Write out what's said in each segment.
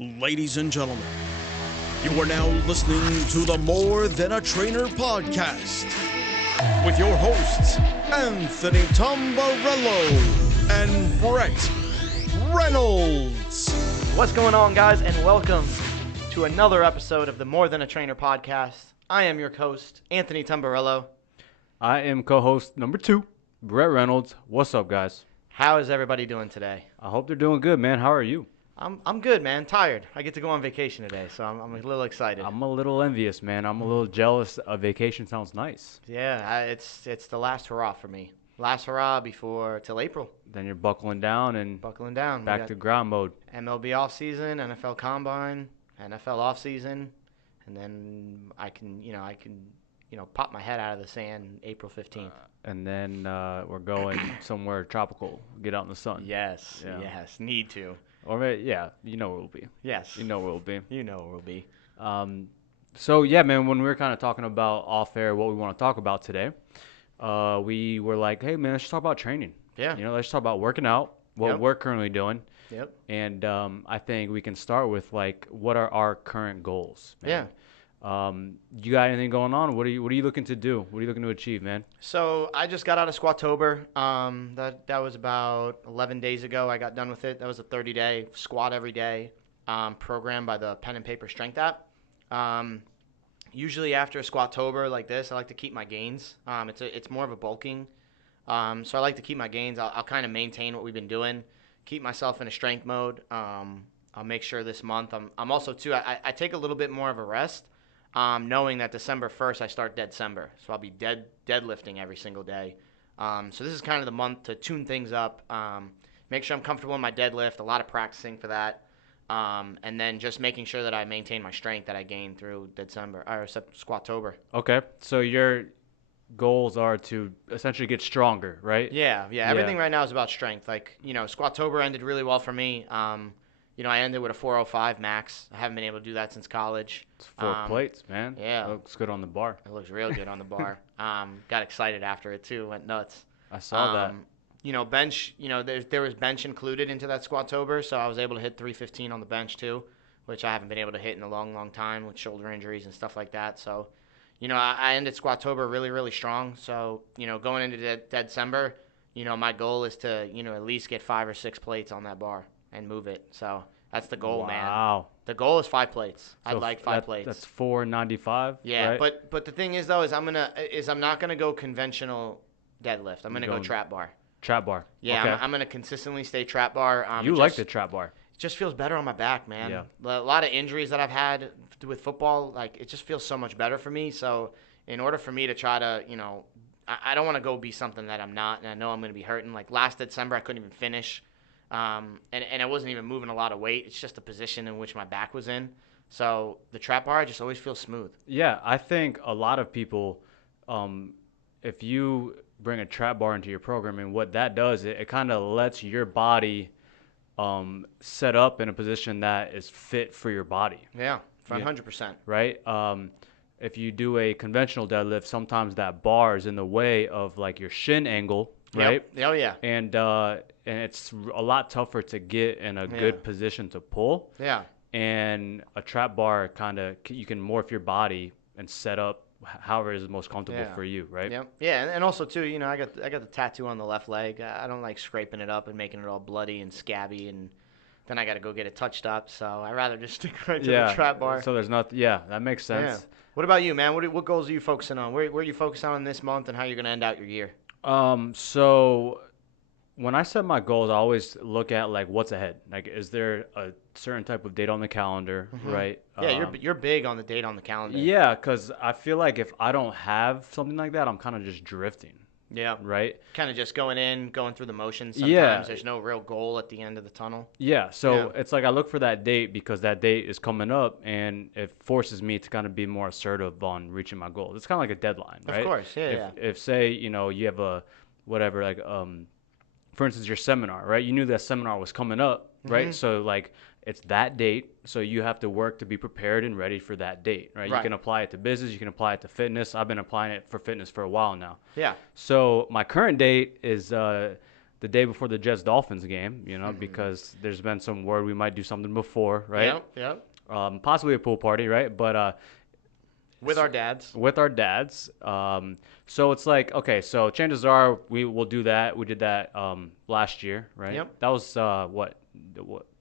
Ladies and gentlemen, you are now listening to the More Than a Trainer podcast with your hosts, Anthony Tamborello and Brett Reynolds. What's going on, guys, and welcome to another episode of the More Than a Trainer podcast. I am your host, Anthony Tamborello. I am co-host number 2, Brett Reynolds. What's up, guys? How is everybody doing today? I hope they're doing good, man. How are you? I'm good, man. Tired. I get to go on vacation today, so I'm a little excited. I'm a little envious, man. I'm a little jealous. A vacation sounds nice. Yeah, it's the last hurrah for me. Last hurrah before till April. Then you're buckling down and back to ground mode. MLB off season, NFL Combine, NFL off season, and then I can pop my head out of the sand April 15th. And then we're going somewhere tropical. Get out in the sun. Yes, need to. Or yeah, you know where we'll be. Yes. You know where we'll be. You know where we'll be. So yeah, man, when we were kind of talking about off air what we want to talk about today, we were like, hey man, let's just talk about training. Yeah. Let's talk about working out, what we're currently doing. Yep. And I think we can start with like, what are our current goals, man? Yeah. You got anything going on? What are you looking to do? What are you looking to achieve, man? So I just got out of Squattober. That was about 11 days ago. I got done with it. That was a 30-day squat every day program by the Pen and Paper Strength app. Usually after a Squattober like this, I like to keep my gains. It's more of a bulking. So I like to keep my gains. I'll kind of maintain what we've been doing, keep myself in a strength mode. I'll make sure this month I'm also too. I take a little bit more of a rest. Knowing that December 1st I start Deadcember, so I'll be deadlifting every single day. So this is kind of the month to tune things up, make sure I'm comfortable in my deadlift, a lot of practicing for that, and then just making sure that I maintain my strength that I gained through Squattober. Okay, so your goals are to essentially get stronger, right? Yeah. Everything right now is about strength. Like, Squattober ended really well for me. I ended with a 405 max. I haven't been able to do that since college. It's 4 plates, man. Yeah. It looks good on the bar. It looks real good on the bar. Got excited after it, too. Went nuts. I saw that. Bench, there was bench included into that Squattober, so I was able to hit 315 on the bench, too, which I haven't been able to hit in a long, long time with shoulder injuries and stuff like that. So, I ended Squattober really, really strong. So, going into December, my goal is to, at least get 5 or 6 plates on that bar and move it. So that's the goal, man. Wow. The goal is 5 plates. So I'd like 5 plates. That's 495. Yeah, right? but the thing is though I'm not gonna go conventional deadlift. I'm gonna go trap bar. Trap bar. Yeah, okay. I'm gonna consistently stay trap bar. You like the trap bar. It just feels better on my back, man. Yeah. A lot of injuries that I've had with football, like it just feels so much better for me. So in order for me to try to, I don't want to go be something that I'm not, and I know I'm gonna be hurting. Like last December, I couldn't even finish. And I wasn't even moving a lot of weight. It's just the position in which my back was in. So the trap bar just always feels smooth. Yeah, I think a lot of people, if you bring a trap bar into your program, and what that does, it kind of lets your body set up in a position that is fit for your body. Yeah, 100%. Right? If you do a conventional deadlift, sometimes that bar is in the way of like your shin angle, right? Yep. Oh, yeah. And it's a lot tougher to get in a good position to pull. Yeah. And a trap bar you can morph your body and set up however is most comfortable for you, right? Yep. Yeah, and also too, I got the tattoo on the left leg. I don't like scraping it up and making it all bloody and scabby, and then I got to go get it touched up. So I'd rather just stick right to the trap bar. So there's nothing. Yeah, that makes sense. Yeah. What about you, man? What goals are you focusing on? Where are you focusing on this month, and how you're gonna end out your year? So when I set my goals, I always look at like what's ahead. Like, is there a certain type of date on the calendar, right? Yeah, you're big on the date on the calendar. Yeah, because I feel like if I don't have something like that, I'm kind of just drifting. Yeah. Right? Kind of just going through the motions sometimes. Yeah. There's no real goal at the end of the tunnel. Yeah, so it's like I look for that date because that date is coming up, and it forces me to kind of be more assertive on reaching my goals. It's kind of like a deadline, right? Of course, yeah. If say, you have a whatever, like for instance, your seminar, right? You knew that seminar was coming up, right? Mm-hmm. So like it's that date, so you have to work to be prepared and ready for that date, right? You can apply it to business, you can apply it to fitness. I've been applying it for fitness for a while now. Yeah. So my current date is the day before the Jets-Dolphins game, because there's been some word we might do something before, right? Yep. Possibly a pool party, right? But with our dads. With our dads. So it's like, okay, so chances are we will do that. We did that last year, right? Yep. That was what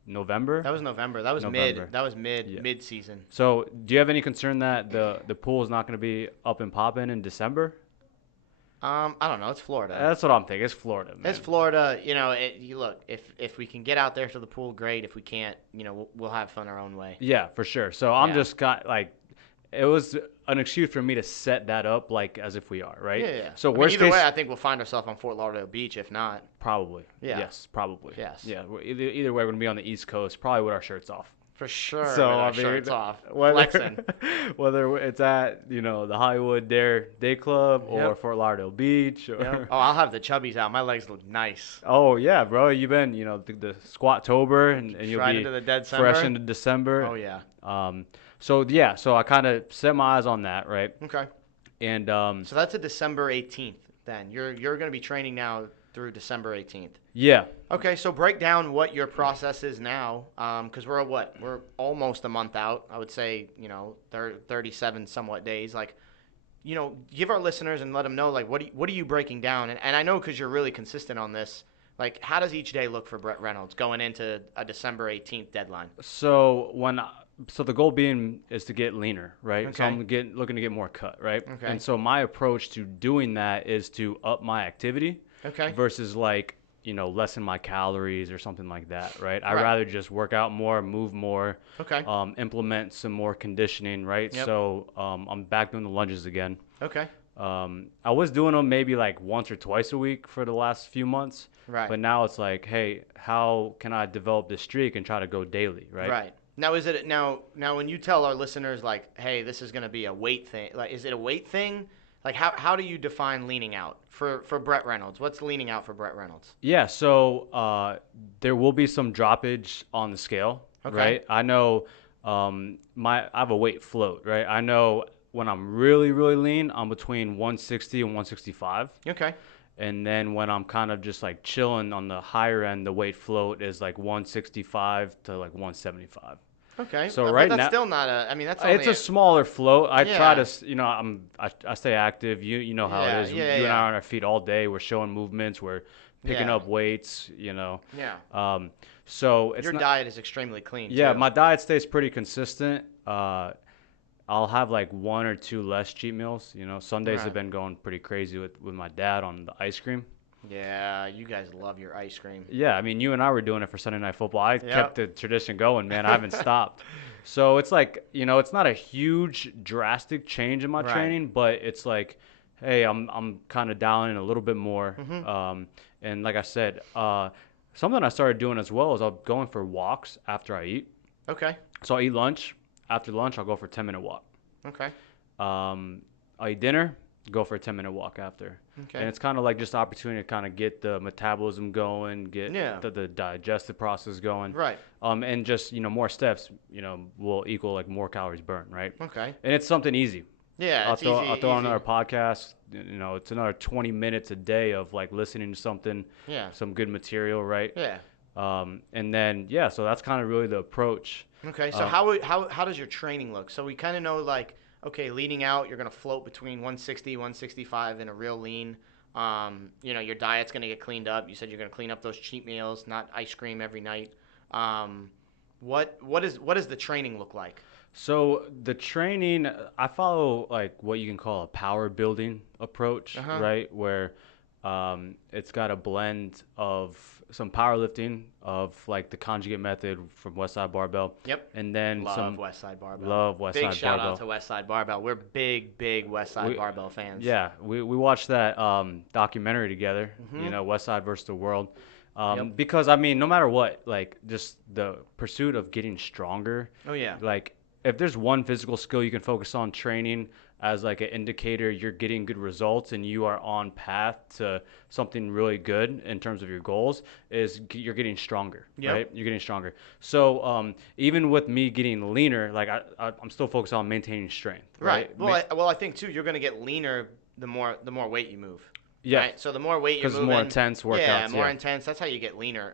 November? That was November. That was November. mid season. So do you have any concern that the pool is not going to be up and popping in December? I don't know. It's Florida. That's what I'm thinking. It's Florida, man. It's Florida. Look, if we can get out there to the pool, great. If we can't, we'll have fun our own way. Yeah, for sure. So I'm just it was an excuse for me to set that up as if we are, right? Yeah. So either way, I think we'll find ourselves on Fort Lauderdale Beach. If not, probably. Yeah. Yes, probably. Yes. Yeah. Either way, we're gonna be on the East Coast, probably with our shirts off. For sure. So with our shirts off. Flexing. Whether it's at the Hollywood Day Club or Fort Lauderdale Beach. Or Yep. Oh, I'll have the chubbies out. My legs look nice. Oh yeah, bro. You've been the Squat-tober and you'll right be into the dead fresh into December. Oh yeah. So I kind of set my eyes on that, right? Okay. And so that's a December 18th. Then you're going to be training now through December 18th. Yeah. Okay, so break down what your process is now, because we're almost a month out. I would say 37 somewhat days. Give our listeners and let them know what are you breaking down? And I know because you're really consistent on this. How does each day look for Brett Reynolds going into a December 18th deadline? So the goal being is to get leaner, right? Okay. So I'm looking to get more cut, right? Okay. And so my approach to doing that is to up my activity. Okay. Versus lessen my calories or something like that, right? I'd rather just work out more, move more. Okay. Implement some more conditioning, right? Yep. So I'm back doing the lunges again. Okay. I was doing them maybe once or twice a week for the last few months. Right. But now it's hey, how can I develop this streak and try to go daily, right? Right. Now is it now when you tell our listeners hey, this is going to be a weight thing, is it a weight thing? How do you define leaning out for Brett Reynolds? What's leaning out for Brett Reynolds? Yeah, so there will be some droppage on the scale, Okay. right? I know I have a weight float, right? I know when I'm really, really lean, I'm between 160 and 165. Okay. And then when I'm kind of just chilling on the higher end, the weight float is 165 to 175. Okay. So but that's still not that's only it's a smaller float. I try Yeah. to, I stay active. You know how it is. You and I are on our feet all day. We're showing movements. We're picking up weights. Yeah. So it's your diet is extremely clean. Yeah, too. my diet stays pretty consistent. I'll have one or two less cheat meals. Sundays have been going pretty crazy with my dad on the ice cream. Yeah, you guys love your ice cream. Yeah, you and I were doing it for Sunday Night Football. I kept the tradition going, man. I haven't stopped. So it's it's not a huge drastic change in my training, but it's hey, I'm kind of dialing in a little bit more. Mm-hmm. And like I said, something I started doing as well is I'm going for walks after I eat. Okay. So I'll eat lunch. After lunch, I'll go for a 10-minute walk. Okay. I'll eat dinner, go for a 10-minute walk after. Okay. And it's kind of just opportunity to kind of get the metabolism going, get the digestive process going. Right. And just, more steps, will equal more calories burned, right? Okay. And it's something easy. Yeah, I'll it's throw easy. on another podcast. It's another 20 minutes a day of listening to something. Yeah. Some good material, right? Yeah. And then so that's kind of really the approach. Okay, so how does your training look? So we kind of know okay, leading out, you're gonna float between 160, 165 in a real lean. Your diet's gonna get cleaned up. You said you're gonna clean up those cheat meals, not ice cream every night. What does the training look like? So the training, I follow what you can call a power building approach, right? Where it's got a blend of some powerlifting of the conjugate method from Westside Barbell. Yep. And then Love Westside Barbell. Love Westside Barbell. Big shout out to Westside Barbell. We're big Westside Barbell fans. Yeah, we watched that documentary together. Westside versus the World. Because no matter what, just the pursuit of getting stronger. Oh yeah. If there's one physical skill you can focus on training as an indicator you're getting good results and you are on path to something really good in terms of your goals, is you're getting stronger, right? You're getting stronger. So even with me getting leaner, I'm still focused on maintaining strength, right? Well, I think too, you're going to get leaner the more weight you move. Yeah. Right? So the more weight you're Because moving, more intense workouts. yeah, more intense. That's how you get leaner.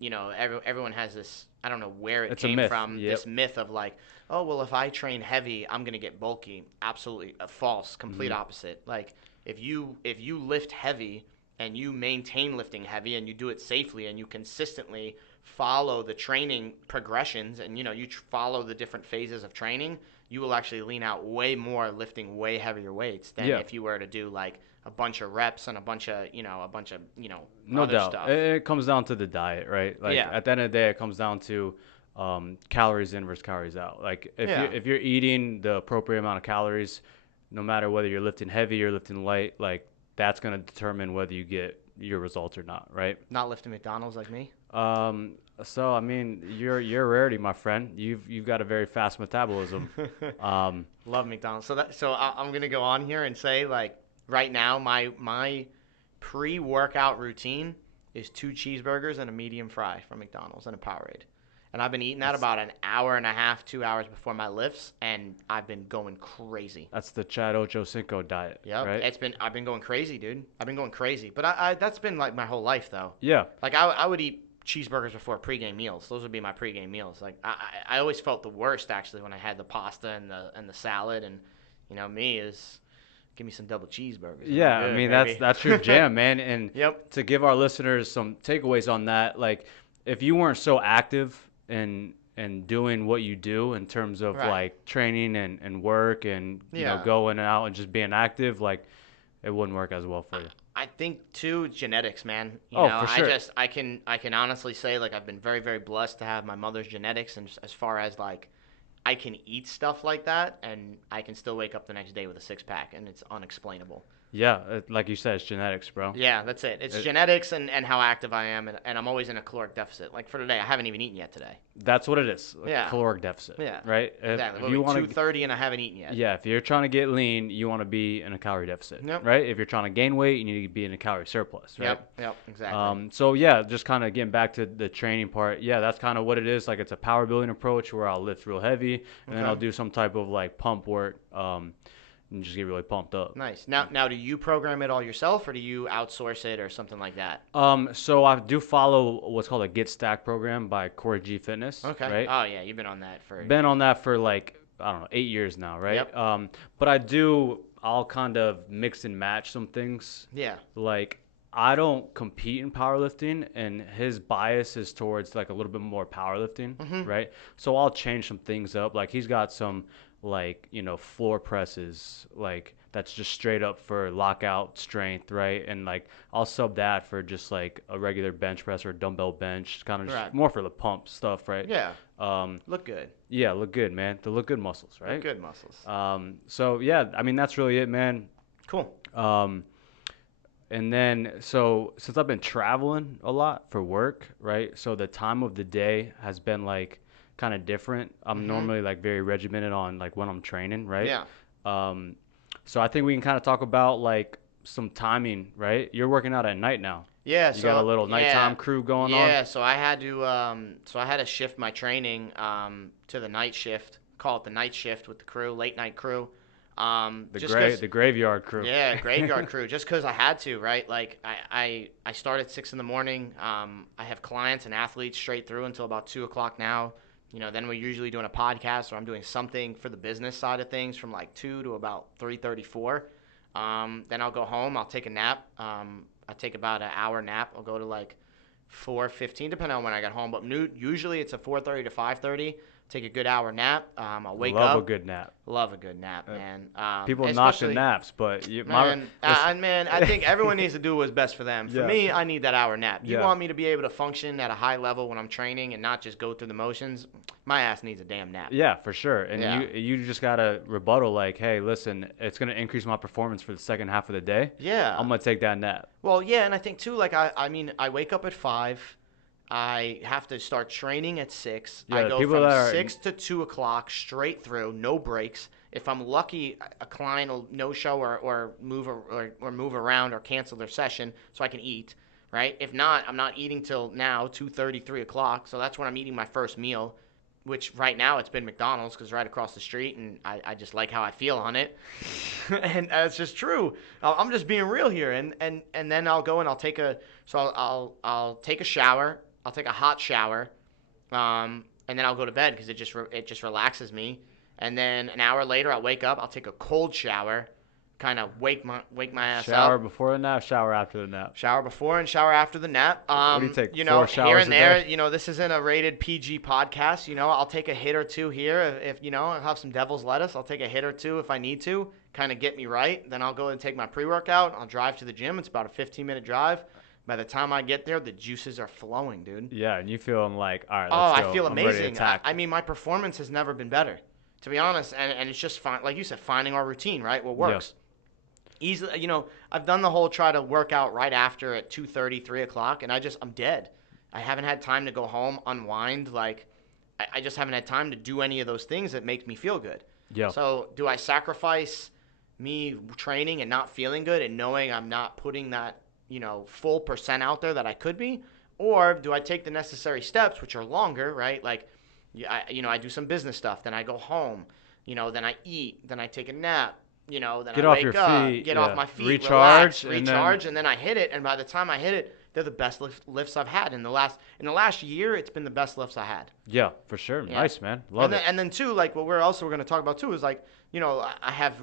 Everyone has this. I don't know where it It's a came myth. from. Yep. This myth of like, oh well, if I train heavy, I'm gonna get bulky. Absolutely false. Complete opposite. Like if you lift heavy and you maintain lifting heavy and you do it safely and you consistently follow the training progressions and follow the different phases of training, you will actually lean out way more lifting way heavier weights than if you were to do like a bunch of reps and a bunch of No other doubt. stuff. It comes down to the diet, right? Like Yeah. at the end of the day, it comes down to calories in versus calories out. Like if you're eating the appropriate amount of calories, no matter whether you're lifting heavy or lifting light, like that's gonna determine whether you get your results or not, right? Not lifting McDonald's like me. So I mean, you're a rarity, my friend. You've got a very fast metabolism. Love McDonald's. So I'm gonna go on here and say like right now my pre-workout routine is 2 cheeseburgers and a medium fry from McDonald's and a Powerade. And I've been eating that about an hour and a half, 2 hours before my lifts, and I've been going crazy. That's the Chad Ochocinco diet, Yeah, right? I've been going crazy, dude. I've been going crazy. But I that's been like my whole life though. Yeah. Like I would eat cheeseburgers before pregame meals. Those would be my pregame meals. Like I always felt the worst actually when I had the pasta and the salad, and me is give me some double cheeseburgers. Yeah, Good, I mean baby. that's your jam, man. And Yep. to give our listeners some takeaways on that, like if you weren't so active and doing what you do in terms of Right. like training and work and going out and just being active, like it wouldn't work as well for you. I think too genetics, man. For sure. I can honestly say like I've been very very blessed to have my mother's genetics, and as far as like I can eat stuff like that and I can still wake up the next day with a 6-pack, and it's unexplainable. Yeah, like you said, it's genetics, bro. Yeah, that's it. It's genetics and how active I am, and I'm always in a caloric deficit. Like for today, I haven't even eaten yet today. That's what it is. Yeah. Caloric deficit. Yeah. Right? Exactly. If you want 230 and I haven't eaten yet. Yeah, if you're trying to get lean, you want to be in a calorie deficit, Yep. right? If you're trying to gain weight, you need to be in a calorie surplus, right? Yep, exactly. So yeah, just kind of getting back to the training part. Yeah, that's kind of what it is. Like it's a power building approach where I'll lift real heavy and then I'll do some type of like pump work, and just get really pumped up. Nice. Now, do you program it all yourself, or do you outsource it, or something like that? So I do follow what's called a Get Stack program by Corey G Fitness. Okay. Right? Oh yeah, you've been on that for. Been on that for like I don't know 8 years now, right? Yep. But I'll kind of mix and match some things. Yeah. Like I don't compete in powerlifting, and his bias is towards like a little bit more powerlifting, right? So I'll change some things up. Like he's got some like floor presses like that's just straight up for lockout strength, right? And like I'll sub that for just like a regular bench press or dumbbell bench, kind of just more for the pump stuff, right? Yeah. Look good. Yeah, look good, man. To look good muscles, right? Look good muscles. So yeah, I mean that's really it, man. Cool. And then so since I've been traveling a lot for work, right? So the time of the day has been like kind of different. I'm normally like very regimented on like when I'm training, right? Yeah. So I think we can kind of talk about like some timing, right? You're working out at night now. Yeah. You got a little nighttime crew going on. Yeah. So I had to shift my training to the night shift. Call it the night shift with the crew, late night crew. The graveyard crew. Yeah, graveyard crew. Just because I had to, right? Like I start at 6 in the morning. I have clients and athletes straight through until about 2 o'clock now. Then we're usually doing a podcast, or I'm doing something for the business side of things from like 2 to about 3:34. Then I'll go home. I'll take a nap. I take about an hour nap. I'll go to like 4:15, depending on when I get home. But usually it's a 4:30 to 5:30. Take a good hour nap. I'll wake up. Love a good nap. Love a good nap, man. People knock the naps, but man, I think everyone needs to do what's best for them. For me, I need that hour nap. You want me to be able to function at a high level when I'm training and not just go through the motions? My ass needs a damn nap. Yeah, for sure. And you just gotta rebuttal like, hey, listen, it's gonna increase my performance for the second half of the day. Yeah, I'm gonna take that nap. Well, yeah, and I think too, like I mean, I wake up at 5. I have to start training at 6. Yeah, I go from 6 to 2 o'clock straight through, no breaks. If I'm lucky, a client will no-show or move around or cancel their session so I can eat, right? If not, I'm not eating till now, 2:30, 3 o'clock. So that's when I'm eating my first meal. which right now it's been McDonald's because right across the street, and I just like how I feel on it. And it's just true. I'm just being real here. And then I'll go and I'll take I'll take a shower. I'll take a hot shower. And then I'll go to bed because it just relaxes me. And then an hour later, I'll wake up. I'll take a cold shower, kind of wake my ass up. Shower before the nap, shower after the nap. Shower before and shower after the nap. What do you take? 4 showers here and there. a day? This isn't a rated PG podcast. I'll take a hit or two here if I'll have some devil's lettuce. I'll take a hit or two if I need to, kind of get me right. Then I'll go and take my pre-workout. I'll drive to the gym. It's about a 15-minute drive. By the time I get there, the juices are flowing, dude. Yeah, and you feeling like, all right, let's go. I feel I'm ready to amazing. attack. I mean, my performance has never been better, to be honest. And it's just like you said, finding our routine, right? What works. Yeah. Easily, I've done the whole try to work out right after at 2:30, 3 o'clock, and I'm dead. I haven't had time to go home, unwind. Like, I just haven't had time to do any of those things that make me feel good. Yeah. So do I sacrifice me training and not feeling good and knowing I'm not putting that, full percent out there that I could be? Or do I take the necessary steps, which are longer, right? Like, I do some business stuff, then I go home, then I eat, then I take a nap, then Get I off wake your up, feet, get yeah. off my feet, recharge, relax, and then I hit it. And by the time I hit it, they're the best lifts I've had in the last year. It's been the best lifts I had. Yeah, for sure. Yeah. Nice, man. Love it. And then too, like what we're going to talk about too is like, I have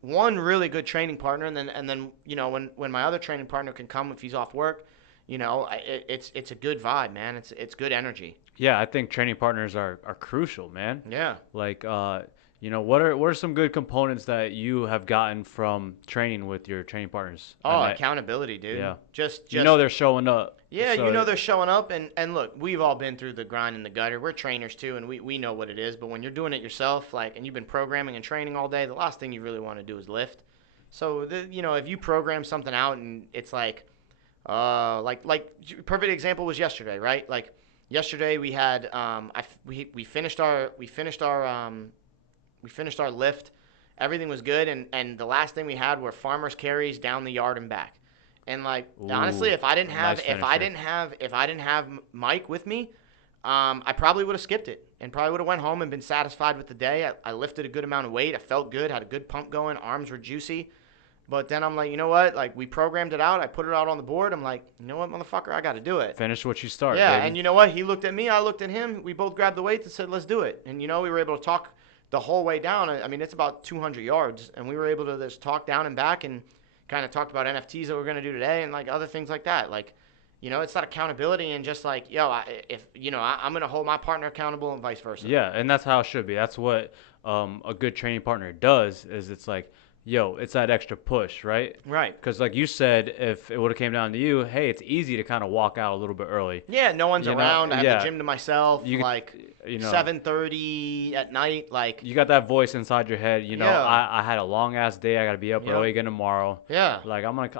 one really good training partner, and then when my other training partner can come if he's off work, it's a good vibe, man. It's good energy. Yeah, I think training partners are crucial, man. Yeah. Like, what are some good components that you have gotten from training with your training partners? Accountability, dude. Yeah. Just they're showing up. Yeah, so they're showing up, and look, we've all been through the grind and the gutter. We're trainers too, and we know what it is. But when you're doing it yourself, like, and you've been programming and training all day, the last thing you really want to do is lift. So if you program something out and it's like perfect example was yesterday, right? Like yesterday we had we finished our lift. Everything was good, and the last thing we had were farmers carries down the yard and back. And like, honestly, if I didn't have Mike with me, I probably would have skipped it and probably would have went home and been satisfied with the day. I lifted a good amount of weight. I felt good, had a good pump going, arms were juicy. But then I'm like, you know what? Like, we programmed it out. I put it out on the board. I'm like, you know what, motherfucker? I got to do it. Finish what you start. Yeah, baby. and you know what? He looked at me. I looked at him. We both grabbed the weights and said, let's do it. And, we were able to talk the whole way down. I mean, it's about 200 yards. And we were able to just talk down and back and kind of talked about NFTs that we're going to do today and, like, other things like that. Like, it's that accountability and just like, I'm going to hold my partner accountable and vice versa. Yeah, and that's how it should be. That's what a good training partner does is it's like, it's that extra push, right? Right. Because like you said, if it would have came down to you, hey, it's easy to kind of walk out a little bit early. Yeah, no one's around. I have the gym to myself. 7:30 at night. Like, you got that voice inside your head. I had a long ass day. I got to be up early again tomorrow. Yeah. Like no one's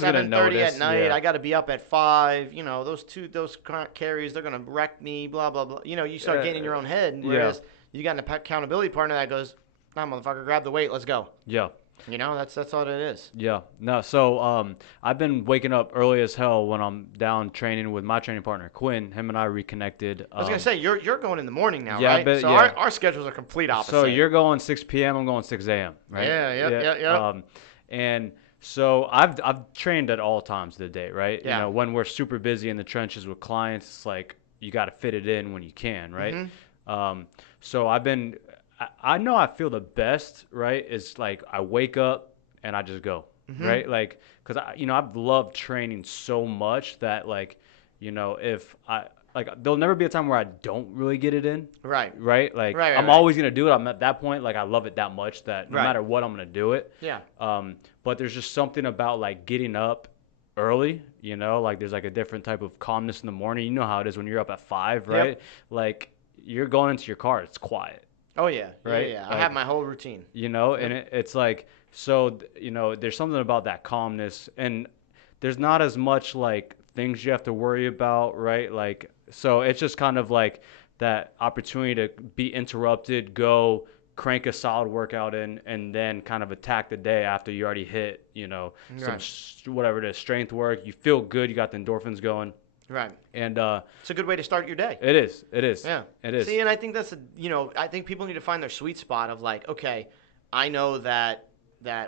gonna notice. 7:30 at night. Yeah. I got to be up at 5. Those carries, they're gonna wreck me. Blah blah blah. You start getting in your own head. Whereas you got an accountability partner that goes, nah, motherfucker, grab the weight, let's go. Yeah. That's all it is. Yeah. No, so I've been waking up early as hell when I'm down training with my training partner, Quinn. Him and I reconnected. I was going to say, you're going in the morning now, yeah, right? So our schedules are complete opposite. So you're going 6 p.m., I'm going 6 a.m., right? Yeah. And so I've trained at all times of the day, right? Yeah. When we're super busy in the trenches with clients, it's like you got to fit it in when you can, right? Mm-hmm. So I know I feel the best, right? Is like I wake up and I just go, right? Like, because I've loved training so much that if there'll never be a time where I don't really get it in. Right. Right. Like I'm always gonna do it. I'm at that point. Like I love it that much that no matter what, I'm gonna do it. Yeah. But there's just something about like getting up early. Like there's like a different type of calmness in the morning. You know how it is when you're up at 5, right? Yep. Like you're going into your car, it's quiet. Oh, yeah. Right? Yeah. I have my whole routine. And it's like, so, there's something about that calmness. And there's not as much, like, things you have to worry about, right? Like, so it's just kind of like that opportunity to be interrupted, go crank a solid workout in, and then kind of attack the day after you already hit, some whatever it is, strength work. You feel good. You got the endorphins going. Right. And it's a good way to start your day. It is. Yeah. It is. See, and I think that's I think people need to find their sweet spot of like, okay, I know that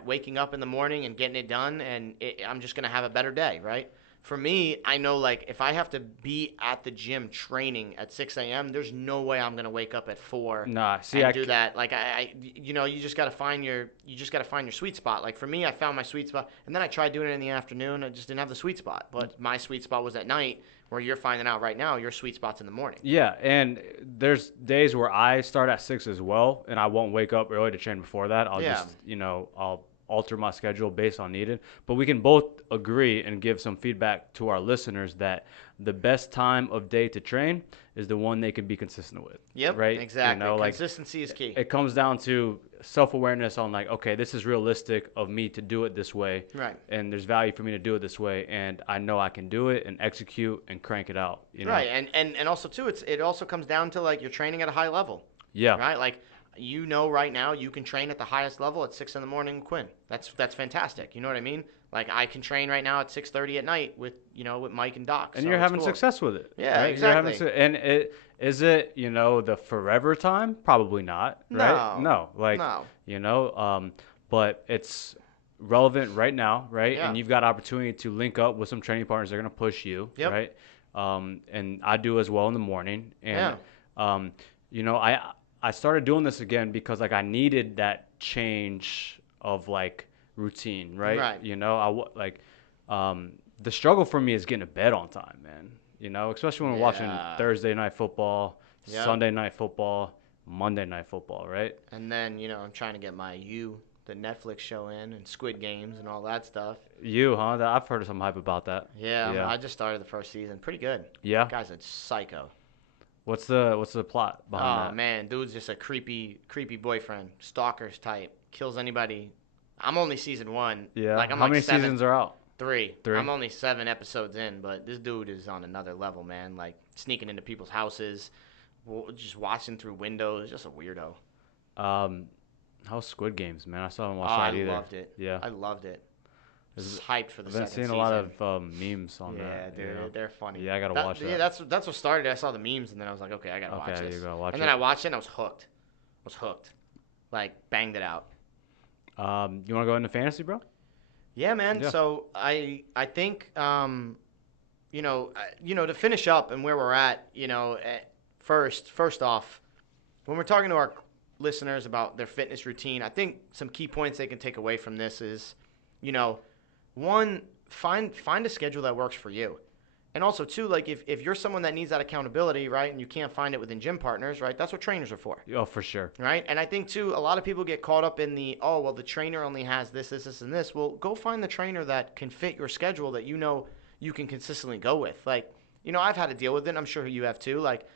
waking up in the morning and getting it done, and I'm just gonna have a better day, right? For me, I know like if I have to be at the gym training at 6 a.m., there's no way I'm gonna wake up at 4 Nah, see, and do that. Like you just gotta find your sweet spot. Like for me, I found my sweet spot, and then I tried doing it in the afternoon. I just didn't have the sweet spot. But my sweet spot was at night, where you're finding out right now your sweet spot's in the morning. Yeah, and there's days where I start at 6 as well, and I won't wake up early to train before that. I'll just, I'll alter my schedule based on needed. But we can both agree and give some feedback to our listeners that the best time of day to train is the one they can be consistent with. Yep, right? exactly. Consistency is key. It comes down to self-awareness on like, okay, this is realistic of me to do it this way. Right. And there's value for me to do it this way, and I know I can do it and execute and crank it out. Right, and also too, it also comes down to like you're training at a high level. Yeah. Right, like right now you can train at the highest level at 6 a.m. with Quinn. That's fantastic. You know what I mean? Like I can train right now at 6:30 at night with Mike and Doc. And you're having success with it. Yeah, right? exactly. Is it the forever time? Probably not. Right? No. But it's relevant right now, right? Yeah. And you've got opportunity to link up with some training partners that are going to push you, yep. right? And I do as well in the morning. And I started doing this again because like I needed that change of like routine, right? Right. The struggle for me is getting to bed on time, man. Especially when we're watching Thursday night football, yep. Sunday night football, Monday night football, right? And then I'm trying to get my the Netflix show in, and Squid Games and all that stuff. I've heard of some hype about that. Yeah. I just started the first season. Pretty good. Yeah. That guy's a psycho. What's the plot behind that? Oh man, dude's just a creepy boyfriend, stalkers type, kills anybody. I'm only season 1. Yeah. Like, How many seasons are out? 3. I'm only 7 episodes in, but this dude is on another level, man. Like sneaking into people's houses, just watching through windows, just a weirdo. How's Squid Games, man? I still haven't watched that either. I loved it. Yeah. I loved it. Just hyped for the I've second been seeing season. a lot of memes on that. Yeah, dude, they're funny. Yeah, I gotta watch that. Yeah, that's what started. I saw the memes, and then I was like, okay, I gotta watch this. You gotta watch and then I watched it, and I was hooked. Like, banged it out. You want to go into fantasy, bro? Yeah, man. Yeah. So I think to finish up and where we're at, first off, when we're talking to our listeners about their fitness routine, I think some key points they can take away from this is, one, find a schedule that works for you. And also, too, like if you're someone that needs that accountability, right, and you can't find it within gym partners, right, that's what trainers are for. Oh, for sure. Right? And I think, too, a lot of people get caught up in the trainer only has this, and this. Well, go find the trainer that can fit your schedule that you can consistently go with. Like, I've had to deal with it, and I'm sure you have, too. Like,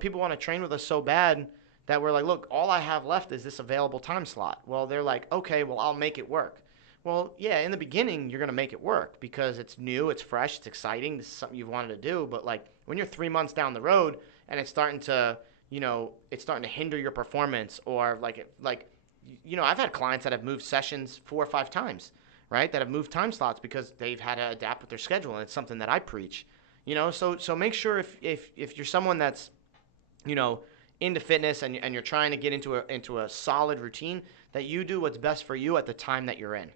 people want to train with us so bad that we're like, look, all I have left is this available time slot. Well, they're like, okay, well, I'll make it work. Well, yeah, in the beginning, you're going to make it work because it's new, it's fresh, it's exciting. This is something you've wanted to do. But, like, when you're 3 months down the road and it's starting to hinder your performance or, I've had clients that have moved sessions 4 or 5 times, right, that have moved time slots because they've had to adapt with their schedule, and it's something that I preach. So make sure if you're someone that's, into fitness and you're trying to get into a solid routine, that you do what's best for you at the time that you're in.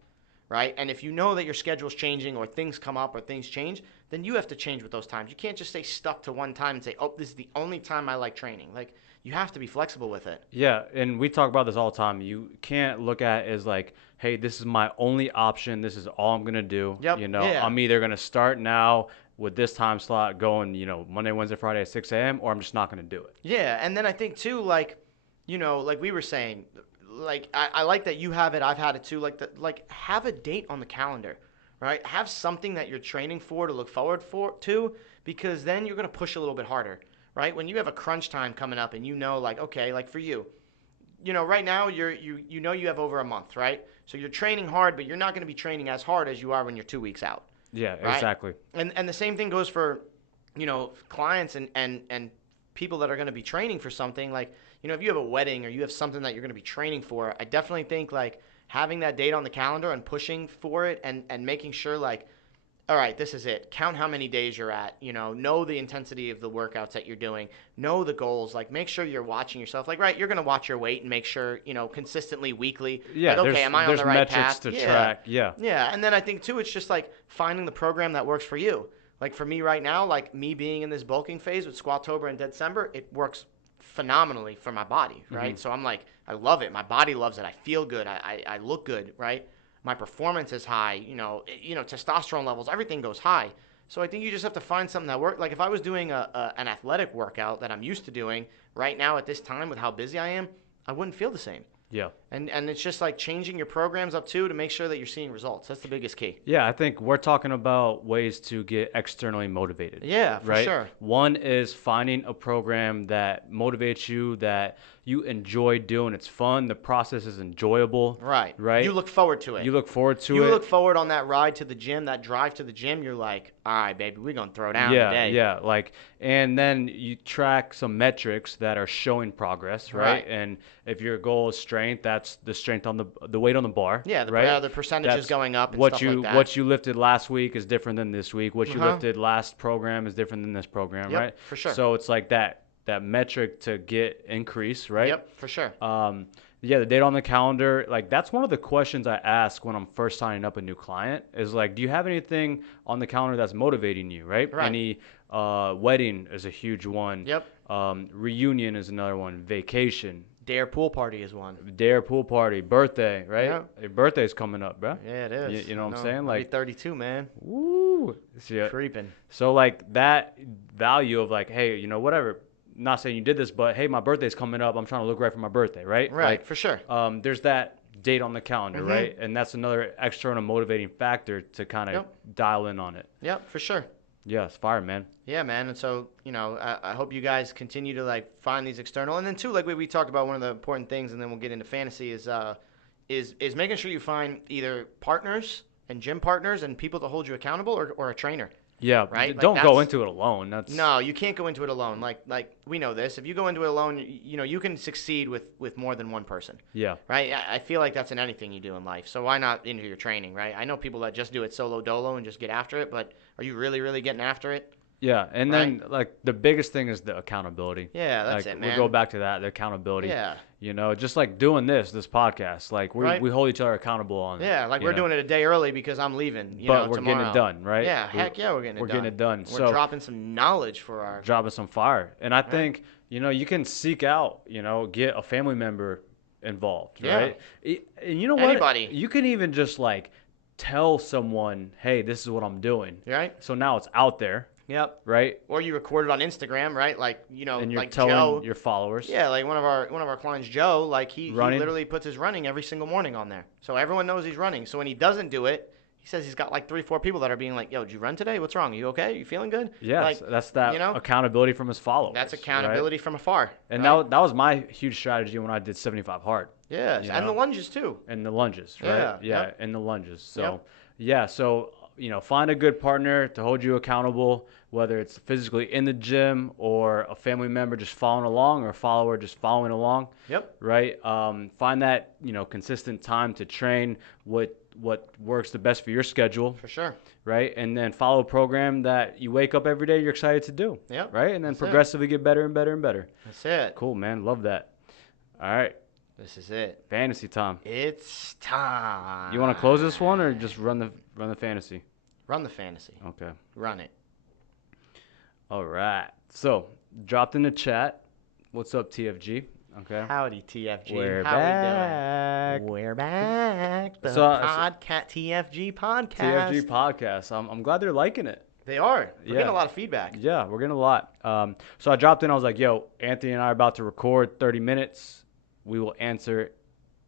Right? And if you know that your schedule's changing or things come up or things change, then you have to change with those times. You can't just stay stuck to one time and say, oh, this is the only time I like training. Like, you have to be flexible with it. Yeah, and we talk about this all the time. You can't look at it as like, hey, this is my only option. This is all I'm going to do. Yep. I'm either going to start now with this time slot going, Monday, Wednesday, Friday at 6 a.m., or I'm just not going to do it. Yeah, and then I think, too, like we were saying, like I like that you have it. I've had it too. Like have a date on the calendar, right? Have something that you're training for to look forward to, because then you're gonna push a little bit harder, right? When you have a crunch time coming up and like, okay, like for you, right now you have over a month, right? So you're training hard, but you're not gonna be training as hard as you are when you're 2 weeks out. Yeah, right? Exactly. And the same thing goes for, clients and people that are gonna be training for something like. If you have a wedding or you have something that you're going to be training for, I definitely think like having that date on the calendar and pushing for it and making sure like all right, this is it. Count how many days you're at. Know the intensity of the workouts that you're doing. Know the goals. Like, make sure you're watching yourself. Like, right, you're gonna watch your weight and make sure consistently, weekly. Yeah, like, okay, am I on the right metrics path? to track. Yeah. Yeah, and then I think too, it's just like finding the program that works for you. Like for me right now, like me being in this bulking phase with Squattober and December, it works phenomenally for my body, right? So I'm like, I love it. My body loves it. I feel good. I look good, right? My performance is high. Testosterone levels, everything goes high. So I think you just have to find something that works. Like if I was doing an athletic workout that I'm used to doing right now at this time with how busy I am, I wouldn't feel the same. Yeah. And it's just like changing your programs up too to make sure that you're seeing results. That's the biggest key. Yeah, I think we're talking about ways to get externally motivated. Yeah, for right? sure. One is finding a program that motivates you, that you enjoy doing. It's fun. The process is enjoyable. Right. Right. You look forward to it. You look forward to it. You look forward on that ride to the gym, that drive to the gym. You're like, all right, baby, we're going to throw down today. Yeah. And then you track some metrics that are showing progress, right? And if your goal is strength, that's the strength on the weight on the bar. Yeah, the percentage is going up and what stuff like that. What you lifted last week is different than this week. What you lifted last program is different than this program, Yep, right? for sure. So it's like that metric to get increase, right? Yep, for sure. Yeah, the date on the calendar, like that's one of the questions I ask when I'm first signing up a new client is like, do you have anything on the calendar that's motivating you, right? Any wedding is a huge one. Yep. Reunion is another one. Vacation. Dare pool party is one. Dare pool party. Birthday, right? Yeah. Your birthday's coming up, bro. Yeah, it is. You know what I'm saying? I'll Like be 32, man. woo. Yeah. Creeping. So like that value of like, hey, whatever. Not saying you did this, but hey, my birthday's coming up. I'm trying to look right for my birthday, right? Right, Like, for sure. There's that date on the calendar, right? And that's another external motivating factor to kind of dial in on it. Yep, for sure. Yeah, it's fire, man. Yeah, man. And so, I hope you guys continue to like find these external. And then too, like we talked about, one of the important things, and then we'll get into fantasy is making sure you find either partners and gym partners and people to hold you accountable, or a trainer. Yeah, right. Don't go into it alone. No, you can't go into it alone. Like we know this. If you go into it alone, you can succeed with more than one person. Yeah. Right. I feel like that's in anything you do in life. So why not into your training, right? I know people that just do it solo dolo and just get after it, but are you really, really getting after it? Yeah, and then like the biggest thing is the accountability. Yeah, that's like, it, man. We'll go back to that, the accountability. Yeah. Just like doing this podcast, like we hold each other accountable on it. Yeah, like we're doing it a day early because I'm leaving. But we're tomorrow. getting it done, right? Yeah, heck yeah, we're getting it done. We're so dropping some knowledge for our. Dropping some fire, and I think you can seek out, get a family member involved, right? And you know what? Anybody. You can even just like tell someone, hey, this is what I'm doing. Right. So now it's out there. Yep. Right. Or you record it on Instagram, right? Like and you're like telling Joe, your followers. Yeah, like one of our clients, Joe, like he Running. puts his running every single morning on there, so everyone knows he's running. So when he doesn't do it, he says he's got like 3-4 people that are being like, "Yo, did you run today? What's wrong? Are you okay? Are you feeling good?" Yes, that's that accountability from his followers. That's accountability from afar. And that was my huge strategy when I did 75 hard. Yes, and the lunges too. And the lunges, right? Yeah, and the lunges. So find a good partner to hold you accountable, whether it's physically in the gym or a family member just following along or a follower just following along. Yep. Right. Find that consistent time to train what works the best for your schedule. For sure. Right. And then follow a program that you wake up every day you're excited to do. Yep. Right. And then progressively get better and better and better. That's it. Cool, man. Love that. All right. This is it. Fantasy time. It's time. You want to close this one or just run the fantasy? Run the fantasy. Okay. Run it. All right. So, dropped in the chat. What's up, TFG? Okay. Howdy, TFG. We're How back. we doing? We're back. The TFG podcast. TFG podcast. I'm glad they're liking it. They are. We're getting a lot of feedback. Yeah, we're getting a lot. So I dropped in. I was like, yo, Anthony and I are about to record 30 minutes. We will answer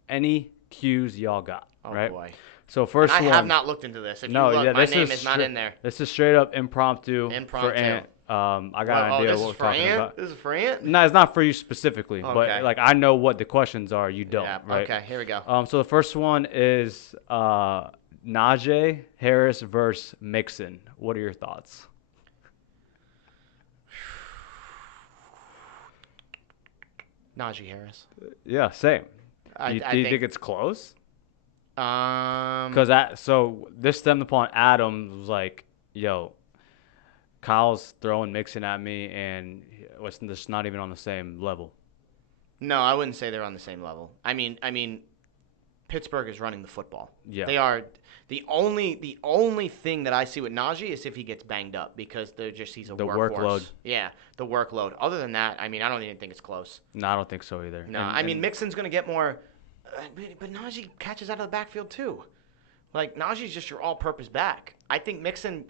any cues y'all got. Oh, right? Boy. So first and one. I have not looked into this. If you look, my name is not in there. This is straight up impromptu. Impromptu. For Ant. I got an idea what we're talking about. This is for Ant? No, it's not for you specifically. Okay. But like I know what the questions are. You don't. Yeah. Right? Okay. Here we go. So the first one is Najee Harris versus Mixon. What are your thoughts? Najee Harris. Yeah, same. Do you think it's close? Because so this stemmed upon Adam was like, yo, Kyle's throwing Mixon at me, and it's just not even on the same level. No, I wouldn't say they're on the same level. I mean, Pittsburgh is running the football. Yeah. They are the only thing that I see with Najee is if he gets banged up because he's a workhorse. Workload. Yeah, the workload. Other than that, I mean, I don't even think it's close. No, I don't think so either. No, I mean Mixon's going to get more, but Najee catches out of the backfield too. Like Najee's just your all-purpose back. I think Mixon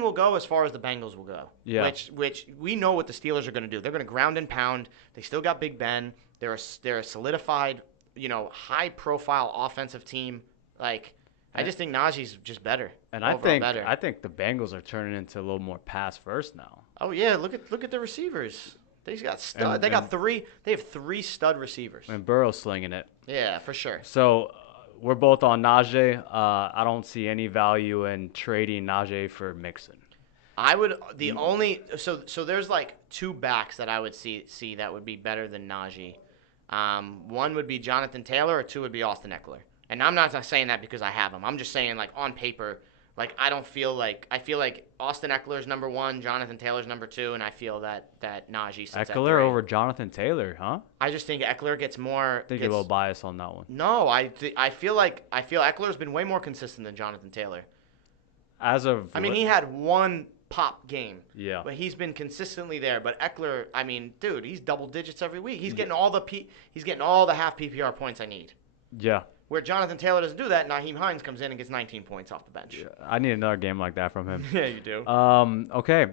will go as far as the Bengals will go. Yeah. Which we know what the Steelers are going to do. They're going to ground and pound. They still got Big Ben. They're a solidified, high-profile offensive team. Like, I just think Najee's just better. And I think the Bengals are turning into a little more pass first now. Oh yeah, look at the receivers. They got stud. They have three stud receivers. And Burrow's slinging it. Yeah, for sure. So we're both on Najee. I don't see any value in trading Najee for Mixon. I would so there's like two backs that I would see that would be better than Najee. One would be Jonathan Taylor, or two would be Austin Eckler. And I'm not saying that because I have him. I'm just saying, like, on paper, like, I feel like Austin Eckler's number one, Jonathan Taylor's number two, and I feel that Najee sits at Eckler three. over Jonathan Taylor, huh? I just think Eckler gets more. I think you're a little biased on that one. No, I feel Eckler's been way more consistent than Jonathan Taylor. I mean, he had one pop game. Yeah. But he's been consistently there. But Eckler, I mean, dude, he's double digits every week. He's getting all the half PPR points I need. Yeah. Where Jonathan Taylor doesn't do that, Nyheim Hines comes in and gets 19 points off the bench. Yeah, I need another game like that from him. Yeah, you do. Okay.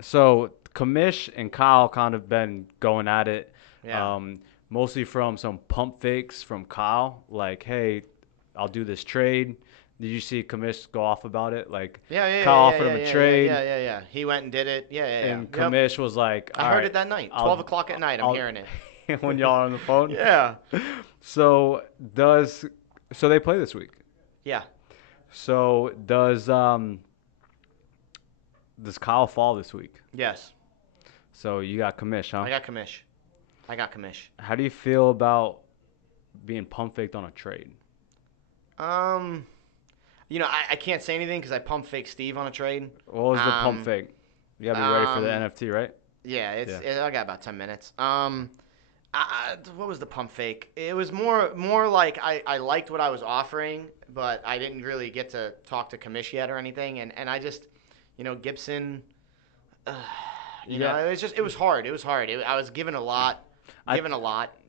So Kamish and Kyle kind of been going at it. Yeah. Mostly from some pump fakes from Kyle, like, hey, I'll do this trade. Did you see Kamish go off about it? Like, Kyle offered him a trade. Yeah. He went and did it. Yeah. And Kamish was like, I heard it that night. 12 o'clock at night, I'm hearing it. When y'all are on the phone? Yeah. So they play this week? Yeah. So does Kyle fall this week? Yes. So you got Kamish, huh? I got Kamish. How do you feel about being pump faked on a trade? I can't say anything because I pump fake Steve on a trade. What was the pump fake? You gotta be ready for the NFT, right? Yeah, I got about 10 minutes. What was the pump fake? It was more like I liked what I was offering, but I didn't really get to talk to Kamish yet or anything, and I just, Gibson, it was hard. I was given a lot.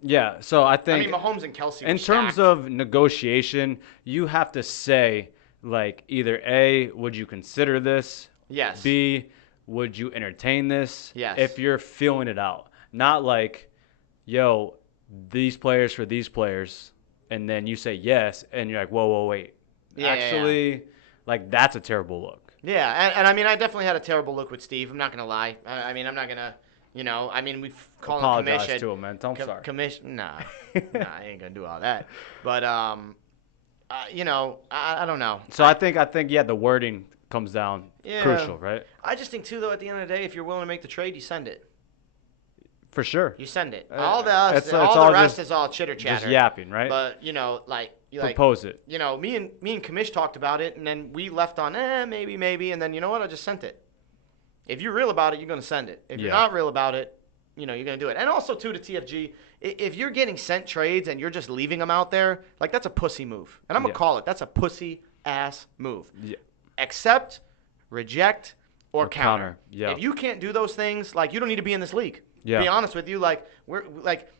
Yeah, so I think. I mean, Mahomes and Kelsey. In terms of negotiation, you have to say, like, either A, would you consider this? Yes. B, would you entertain this? Yes. If you're feeling it out, not like, yo, these players for these players, and then you say yes, and you're like, whoa, wait. Yeah, Actually, like, that's a terrible look. Yeah, and I mean, I definitely had a terrible look with Steve. I'm not gonna lie. I mean, I'm not gonna. We've called him Apologize Kamish. to him, man. Tell him sorry. Kamish, nah, I ain't gonna do all that. But I don't know. So I think the wording comes down crucial, right? I just think too, though, at the end of the day, if you're willing to make the trade, you send it. For sure. You send it. All the rest is all chitter chatter. Just yapping, right? But propose it. Me and Kamish talked about it, and then we left on maybe, and then you know what? I just sent it. If you're real about it, you're gonna send it. If you're not real about it, you're gonna do it. And also too, to TFG, if you're getting sent trades and you're just leaving them out there, like, that's a pussy move. And I'm gonna call it. That's a pussy ass move. Yeah. Accept, reject, or counter. Yeah. If you can't do those things, like, you don't need to be in this league. Yeah. To be honest with you, like,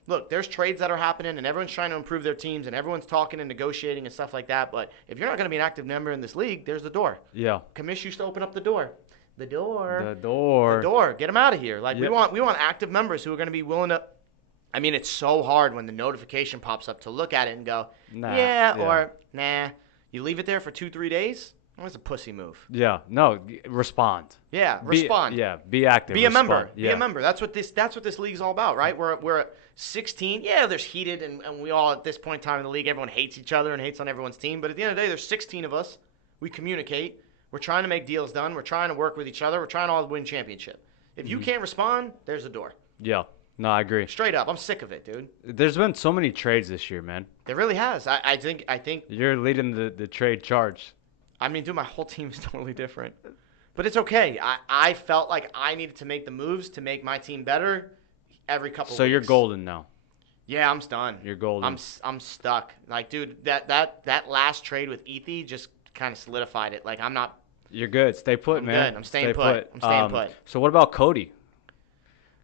look, there's trades that are happening, and everyone's trying to improve their teams, and everyone's talking and negotiating and stuff like that. But if you're not going to be an active member in this league, there's the door. Yeah. Kamish used to open up the door. The door. Get them out of here. Like, we want active members who are going to be willing to. I mean, it's so hard when the notification pops up to look at it and go, or nah. You leave it there for 2-3 days. That's a pussy move. Yeah. No. Respond. Yeah. Respond. Be active. Be a member. Yeah. Be a member. That's what this league's all about, right? We're at 16. Yeah, there's heated, and we all, at this point in time in the league, everyone hates each other and hates on everyone's team. But at the end of the day, there's 16 of us. We communicate. We're trying to make deals done. We're trying to work with each other. We're trying to all win championship. If you can't respond, there's the door. Yeah. No, I agree. Straight up. I'm sick of it, dude. There's been so many trades this year, man. There really has. I think you're leading the trade charge. I mean, dude, my whole team is totally different. But it's okay. I felt like I needed to make the moves to make my team better every couple weeks. So you're golden now. Yeah, I'm done. You're golden. I'm stuck. Like, dude, that last trade with Ethy just kind of solidified it. Like, I'm not. You're good. Stay put, I'm man. good. I'm staying put. I'm staying put. So what about Cody?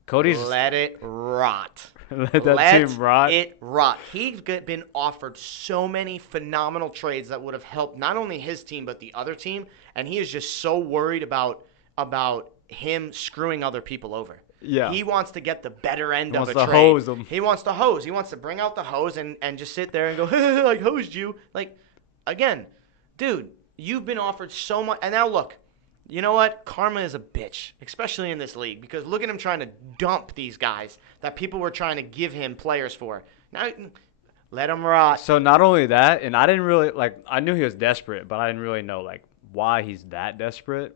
Cody's Let it rot. let that team rot. Let it rot. He's been offered so many phenomenal trades that would have helped not only his team but the other team, and he is just so worried about him screwing other people over. Yeah. He wants to get the better end of a wants to trade. hose them. He wants to hose. He wants to bring out the hose and just sit there and go, I hosed you. Like, again, dude, you've been offered so much. And now look, you know what? Karma is a bitch, especially in this league, because look at him trying to dump these guys that people were trying to give him players for. Now, let him rot. So not only that, and I didn't really, I knew he was desperate, but I didn't really know, why he's that desperate.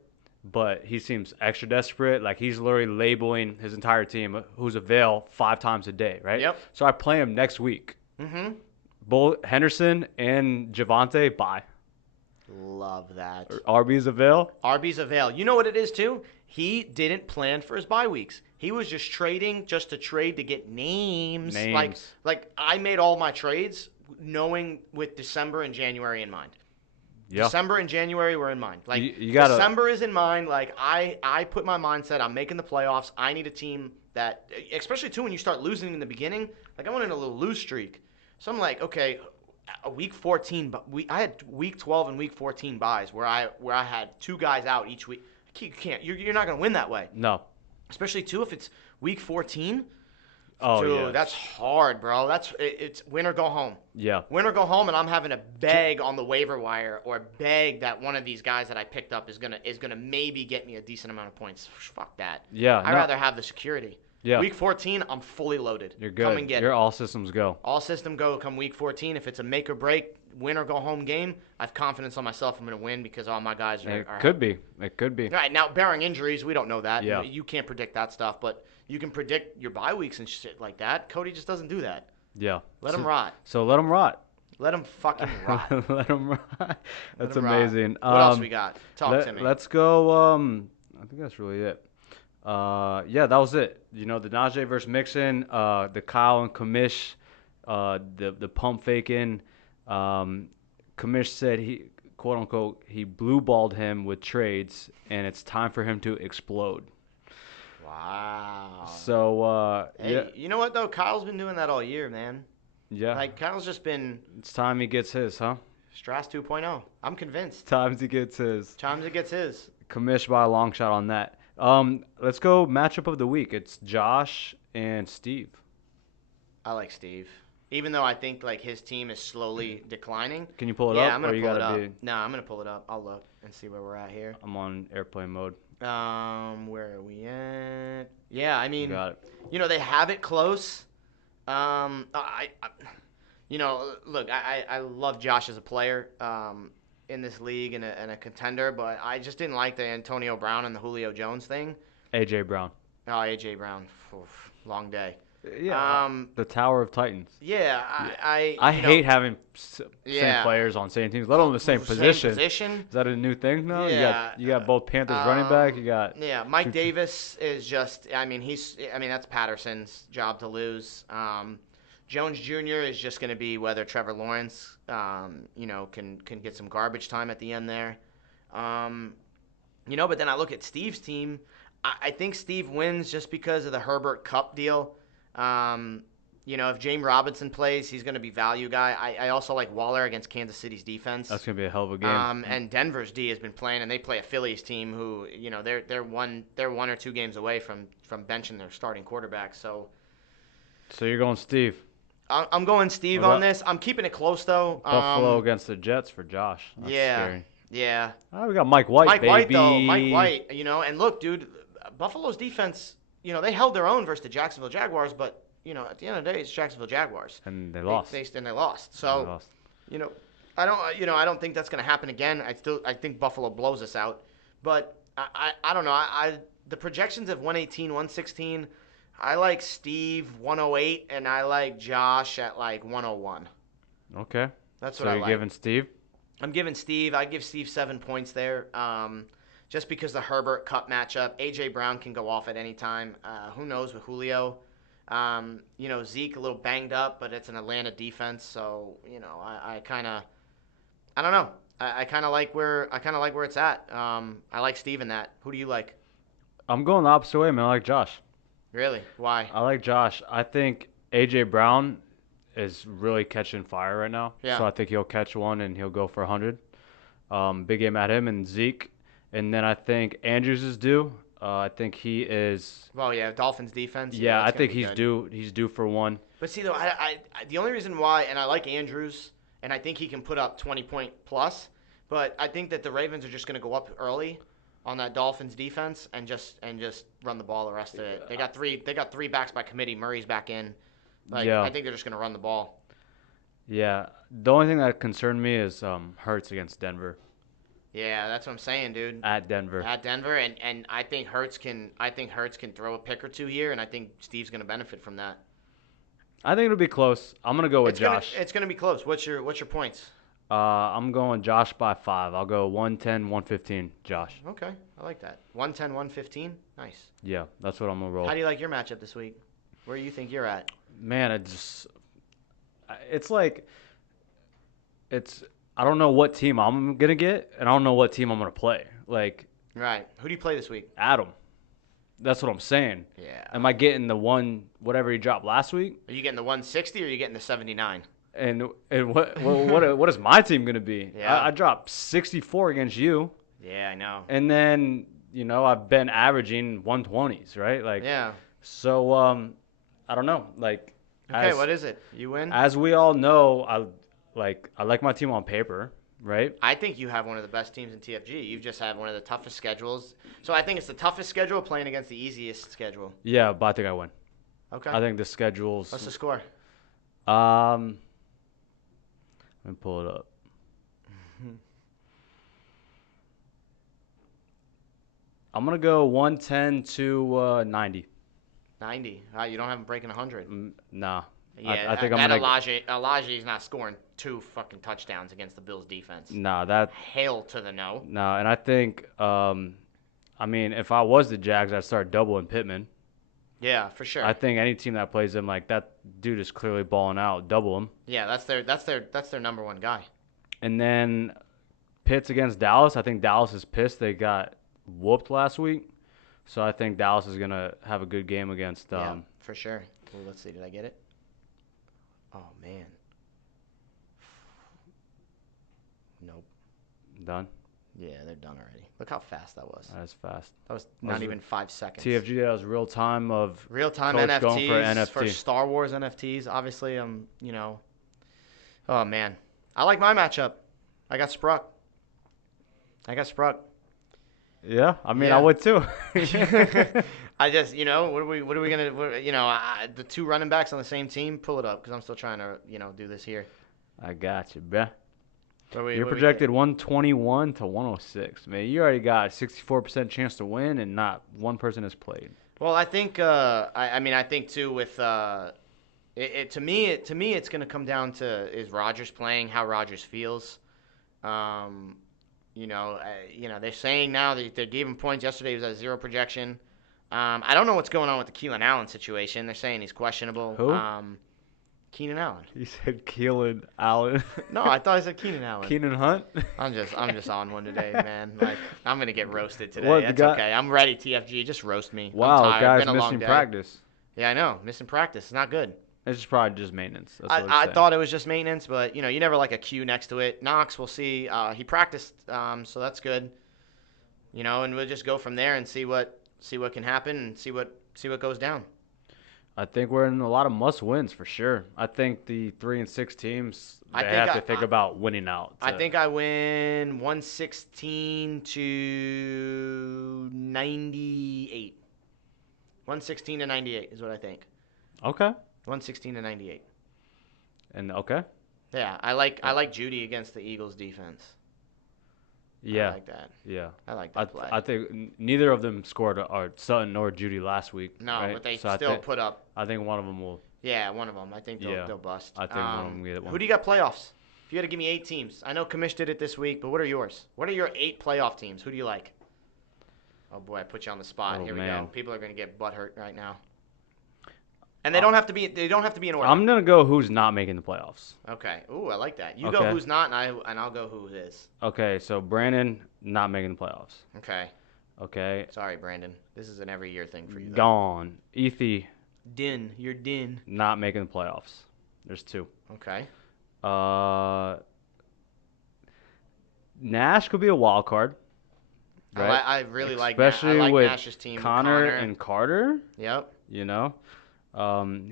But he seems extra desperate. Like, he's literally labeling his entire team, who's a Vail, 5 times a day, right? Yep. So I play him next week. Mm-hmm. Both Henderson and Javante, bye. Love that. RB's a Vail. RB's a Vail. You know what it is, too? He didn't plan for his bye weeks. He was just trading just to trade to get names. Like I made all my trades knowing with December and January in mind. Yeah. December and January were in mind. Like, you gotta, December is in mind. Like, I put my mindset, I'm making the playoffs. I need a team that, especially, too, when you start losing in the beginning. Like, I went in a little lose streak. So I'm like, okay, a week 14, but I had week 12 and week 14 buys where I had 2 guys out each week. You can't. You're not going to win that way. No. Especially, too, if it's week 14. Oh, dude, yeah. that's hard, bro. It's win or go home. Yeah. Win or go home, and I'm having to beg on the waiver wire or beg that one of these guys that I picked up is gonna maybe get me a decent amount of points. Fuck that. Yeah. I'd rather have the security. Yeah. Week 14, I'm fully loaded. You're good. Come and get You're it. all systems go. All system go come week 14. If it's a make or break, win or go home game, I have confidence on myself I'm going to win because all my guys are. It could be. It could be. All right, now, barring injuries, we don't know that. Yeah. You can't predict that stuff, but you can predict your bye weeks and shit like that. Cody just doesn't do that. Yeah. Let him rot. So let him rot. Let him fucking rot. Let him rot. That's him rot. amazing. What else we got? Talk to me. Let's go. I think that's really it. Yeah, that was it. You know, the Najee versus Mixon, the Kyle and Kamish, the pump faking. Kamish said he, quote unquote, he blue balled him with trades, and it's time for him to explode. Wow. So, hey, yeah. You know what, though? Kyle's been doing that all year, man. Yeah. Like, Kyle's just been It's time he gets his, huh? Strass 2.0. I'm convinced. Times he gets his. Times it gets his. Kamish by a long shot on that. Let's go matchup of the week. It's Josh and Steve. I like Steve. Even though I think, like, his team is slowly declining. Can you pull it up? Yeah, I'm going or to you pull it gotta up. be- No, I'm going to pull it up. I'll look and see where we're at here. I'm on airplane mode. Where are we at? Yeah, I mean, Got it. you know, they have it close. You know, look, I love Josh as a player in this league and a contender, but I just didn't like the Antonio Brown and the Julio Jones thing. AJ Brown. Oh, AJ Brown, oof, long day. Yeah. The Tower of Titans. Yeah, I I you know, hate having same Yeah. players on same teams, let alone the same position. position. Is that a new thing now? Yeah. You got both Panthers running back. You got Yeah, Mike Davis is just. I mean, that's Patterson's job to lose. Jones Jr. is just going to be whether Trevor Lawrence, you know, can get some garbage time at the end there. You know, but then I look at Steve's team. I think Steve wins just because of the Herbert Cup deal. You know, if James Robinson plays, he's going to be value guy. I also like Waller against Kansas City's defense. That's going to be a hell of a game. And Denver's D has been playing, and they play a Phillies team who, you know, they're one or two games away from benching their starting quarterback. So you're going Steve. I'm going Steve on this. I'm keeping it close though. Buffalo against the Jets for Josh. That's scary. Yeah. Oh, we got Mike White. Mike baby. White though. Mike White. You know, and look, dude, Buffalo's defense. You know, they held their own versus the Jacksonville Jaguars, but you know, at the end of the day, it's Jacksonville Jaguars. And they lost. They lost. So, you know, I don't think that's going to happen again. I think Buffalo blows us out. But I don't know. The projections of 118, 116. I like Steve 108, and I like Josh at like 101. Okay. That's so what I you're like. giving Steve? I'm giving Steve. I give Steve 7 points there. Just because the Herbert Cup matchup, A.J. Brown can go off at any time. Who knows with Julio? Zeke a little banged up, but it's an Atlanta defense, so I don't know. I kind of like where it's at. I like Steve in that. Who do you like? I'm going the opposite way, man. I like Josh. Really? Why? I like Josh. I think A.J. Brown is really catching fire right now. Yeah. So I think he'll catch one and he'll go for 100. Big game at him and Zeke. And then I think Andrews is due. I think he is. Well, yeah, Dolphins defense. Yeah, I think he's due. He's due for one. But see, though, I the only reason why, and I like Andrews, and I think he can put up 20-point plus, but I think that the Ravens are just going to go up early on that Dolphins defense and just run the ball the rest of it. They got three backs by committee. Murray's back in. I think they're just going to run the ball. Yeah. The only thing that concerned me is Hurts against Denver. Yeah, that's what I'm saying, dude. At Denver, and I think Hurts can throw a pick or two here, and I think Steve's going to benefit from that. I think it'll be close. I'm gonna go with Josh. It's gonna be close. What's your points? I'm going Josh by 5. I'll go 110, 115, Josh. Okay, I like that. 110, 115. Nice. Yeah, that's what I'm gonna roll. How do you like your matchup this week? Where do you think you're at? Man, I don't know what team I'm gonna get, and I don't know what team I'm gonna play. Right. Who do you play this week? Adam. That's what I'm saying. Yeah. Am I getting the whatever he dropped last week? Are you getting the 160 or are you getting the 79? And what is my team gonna be? Yeah. I dropped 64 against you. Yeah, I know. And then I've been averaging 120s, right? Yeah. So I don't know. Okay, what is it? You win? As we all know, I like my team on paper, right? I think you have one of the best teams in TFG. You've just had one of the toughest schedules. So I think it's the toughest schedule playing against the easiest schedule. Yeah, but I think I win. Okay. I think the schedule's. What's the score? Let me pull it up. I'm gonna go 110 to 90. 90. You don't have him breaking 100. Nah. Yeah, I think that I'm gonna. Elijah's not scoring 2 fucking touchdowns against the Bills defense. Nah, that. Hail to the no. Nah, and I think, if I was the Jags, I'd start doubling Pittman. Yeah, for sure. I think any team that plays him, that dude is clearly balling out. Double him. Yeah, that's their number one guy. And then Pitts against Dallas. I think Dallas is pissed they got whooped last week, so I think Dallas is gonna have a good game against. Yeah, for sure. Well, let's see. Did I get it? Oh man. Nope. Done. Yeah, they're done already. Look how fast that was. That's fast. That was not even 5 seconds. TFG, that was real time Coach NFTs going for NFT. for Star Wars NFTs. Obviously, oh man, I like my matchup. I got Spruck. Yeah, Yeah. I would too. I just, what are we gonna, the 2 running backs on the same team? Pull it up because I'm still trying to, do this here. I got you, bruh. You're What projected 121 to 106, man. You already got a 64% chance to win, and not one person has played. Well, I think, I think too with, to me, it's gonna come down to is Rodgers playing, how Rodgers feels. They're saying now that they gave him points yesterday. He was at 0 projection. I don't know what's going on with the Keelan Allen situation. They're saying he's questionable. Who? Keenan Allen. You said Keelan Allen. No, I thought I said Keenan Allen. Keenan Hunt. I'm just on one today, man. I'm gonna get roasted today. What, That's okay. I'm ready. TFG, just roast me. Wow, I'm tired. guy's Been a long missing day. practice. Yeah, I know. Missing practice. It's not good. It's probably just maintenance. That's what I it's thought it was just maintenance, but you never like a Q next to it. Knox, we'll see. He practiced, so that's good. And we'll just go from there and see what can happen and see what goes down. I think we're in a lot of must-wins for sure. I think the 3 and 6 teams have to think about winning out. I think I win 116 to 98. 116 to 98 is what I think. Okay. 116 to 98. And okay. Yeah, I like Judy against the Eagles defense. Yeah. I like that. Yeah. I like that play. I think neither of them scored Sutton nor Judy last week. No, right? but they So still put up. I think one of them will. Yeah, one of them. I think they'll bust. I think one of them will get one. Who do you got playoffs? If you had to give me 8 teams. I know Kamish did it this week, but what are yours? What are your 8 playoff teams? Who do you like? Oh boy, I put you on the spot. Oh, Here we man. go. People are gonna get butthurt right now. And they don't have to be. They don't have to be in order. I'm gonna go who's not making the playoffs. Okay. Ooh, I like that. You Okay. go who's not, and I'll go who is. Okay, so Brandon not making the playoffs. Okay. Okay. Sorry, Brandon. This is an every year thing for you. Though. Gone. Ethy You're Din. not making the playoffs. There's 2. Okay. Nash could be a wild card. Right? I really Especially I like with Nash's team. Connor and Carter. Yep. You know,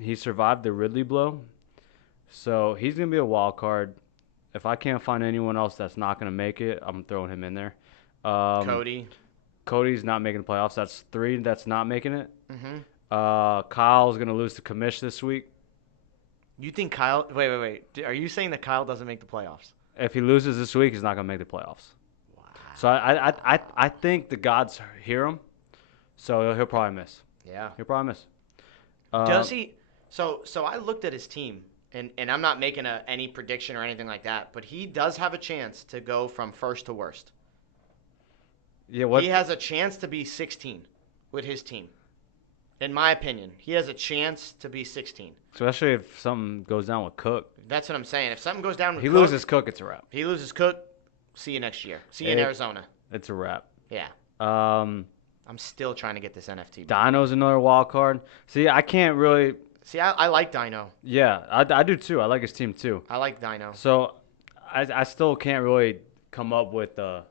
he survived the Ridley blow, so he's gonna be a wild card. If I can't find anyone else that's not gonna make it, I'm throwing him in there. Cody's not making the playoffs. That's 3 that's not making it. Mm-hmm. Kyle's gonna lose to Kamish this week. You think Kyle? Wait. Are you saying that Kyle doesn't make the playoffs? If he loses this week, he's not gonna make the playoffs. Wow. So I think the gods hear him, so he'll probably miss. Yeah. He'll probably miss. Does he? So I looked at his team, and I'm not making any prediction or anything like that, but he does have a chance to go from first to worst. Yeah. What? He has a chance to be 16 with his team. In my opinion, he has a chance to be 16. Especially if something goes down with Cook. That's what I'm saying. If something goes down with He Cook, loses Cook, it's a wrap. He loses Cook. See you next year. See you in Arizona. It's a wrap. Yeah. Um, I'm still trying to get this NFT. Dino's another wild card. See, I can't really. See, I like Dino. Yeah, I do too. I like his team too. I like Dino. So, I still can't really come up with an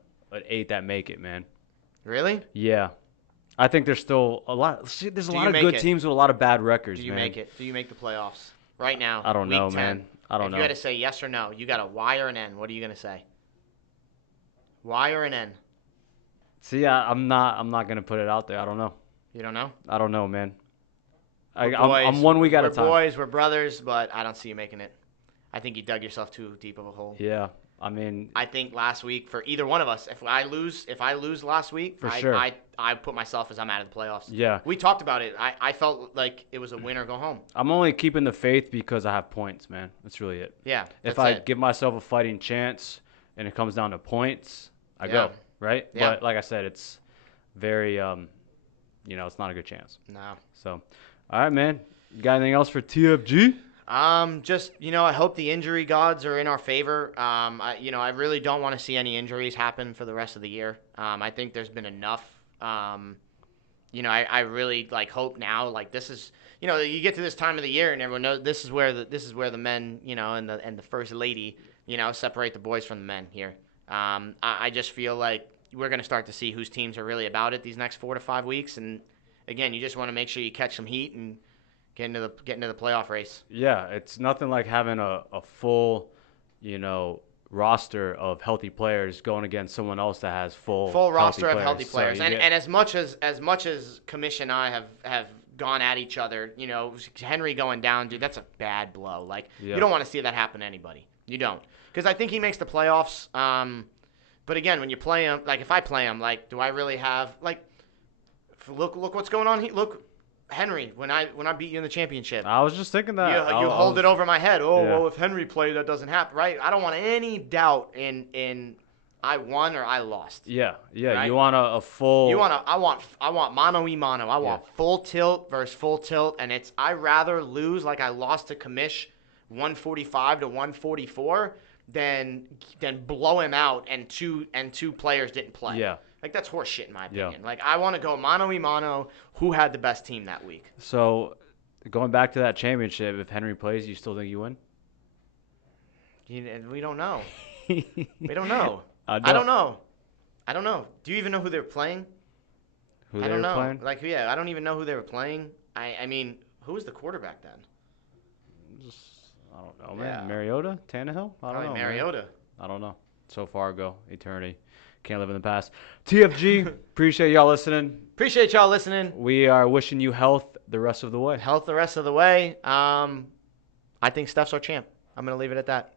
8 that make it, man. Really? Yeah, I think there's still a lot. See, there's a lot of good teams with a lot of bad records. Do you man. make it? Do you make the playoffs right now? I don't know, week 10. man. I don't know. If you had to say yes or no, you got a Y or an N. What are you gonna say? Y or an N? See, I'm not gonna put it out there. I don't know. You don't know? I don't know, man. We're I'm 1 week at a time. We're boys, we're brothers, but I don't see you making it. I think you dug yourself too deep of a hole. Yeah, I mean. I think last week for either one of us, if I lose last week, sure. I put myself as I'm out of the playoffs. Yeah. We talked about it. I felt like it was a win or go home. I'm only keeping the faith because I have points, man. That's really it. Yeah. If I give myself a fighting chance and it comes down to points, I go, right? Yeah. But like I said, it's very, it's not a good chance. No. So, all right, man. You got anything else for TFG? Just, I hope the injury gods are in our favor. I really don't want to see any injuries happen for the rest of the year. I think there's been enough. I really hope now. This is, you get to this time of the year and everyone knows this is where the men, and the first lady, separate the boys from the men here. I just feel like we're going to start to see whose teams are really about it these next 4 to 5 weeks. And again, you just want to make sure you catch some heat and get into the playoff race. Yeah, it's nothing like having a full, roster of healthy players going against someone else that has full roster of players. healthy players. So and as much as Kamish and I have gone at each other, Henry going down, dude, that's a bad blow. You don't want to see that happen to anybody. You don't, because I think he makes the playoffs. But again, when you play him, if I play him, do I really have look what's going on here? Look, Henry, when I beat you in the championship, I was just thinking that you hold it over my head. Well, if Henry played, that doesn't happen, right? I don't want any doubt in I won or I lost. Yeah. Right? You want a full. I want mano y mano. I want full tilt versus full tilt, and I rather lose like I lost to Kamish, 145 to 144, than blow him out and two players didn't play. Yeah. That's horse shit in my opinion. Yeah. I want to go mano y mano. Who had the best team that week? So, going back to that championship, if Henry plays, you still think you win? We don't know. We don't know. I don't know. Do you even know who they're playing? I don't know. Playing? I don't even know who they were playing. I mean, who was the quarterback then? I don't know, man. Mariota? Tannehill? I don't know. Mariota. Man. I don't know. So far ago, eternity. Can't live in the past. TFG, appreciate y'all listening. Appreciate y'all listening. We are wishing you health the rest of the way. Health the rest of the way. I think Steph's our champ. I'm going to leave it at that.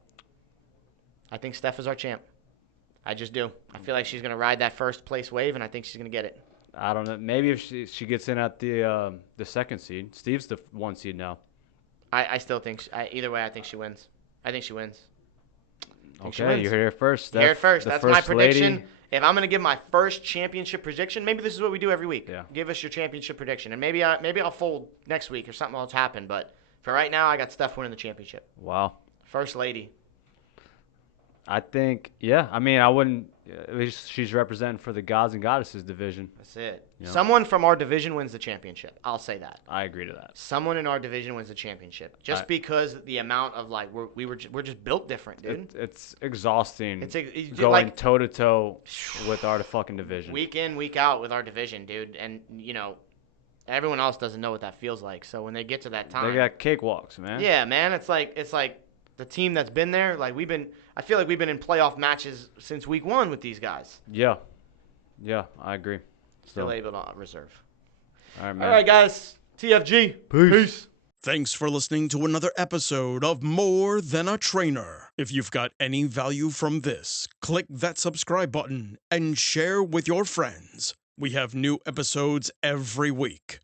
I think Steph is our champ. I just do. I feel like she's going to ride that first place wave, and I think she's going to get it. I don't know. Maybe if she gets in at the second seed. Steve's the 1 seed now. I still think either way. I think she wins. Okay, you hear it first. You hear it first. That's my prediction. Lady. If I'm gonna give my first championship prediction, maybe this is what we do every week. Yeah. Give us your championship prediction, and maybe I'll fold next week or something else happen. But for right now, I got Steph winning the championship. Wow. First lady. I think, yeah. I mean, I wouldn't. At least she's representing for the gods and goddesses division. That's it. You know? Someone from our division wins the championship. I'll say that. I agree to that. Someone in our division wins the championship, just because the amount of like we're just built different, dude. It's exhausting. It's going like toe to toe with our fucking division. Week in, week out with our division, dude, and everyone else doesn't know what that feels like. So when they get to that time, they got cakewalks, man. Yeah, man. It's like the team that's been there. Like I feel like we've been in playoff matches since week 1 with these guys. Yeah, I agree. Still able to reserve. All right, man. All right, guys. TFG. Peace. Thanks for listening to another episode of More Than a Trainer. If you've got any value from this, click that subscribe button and share with your friends. We have new episodes every week.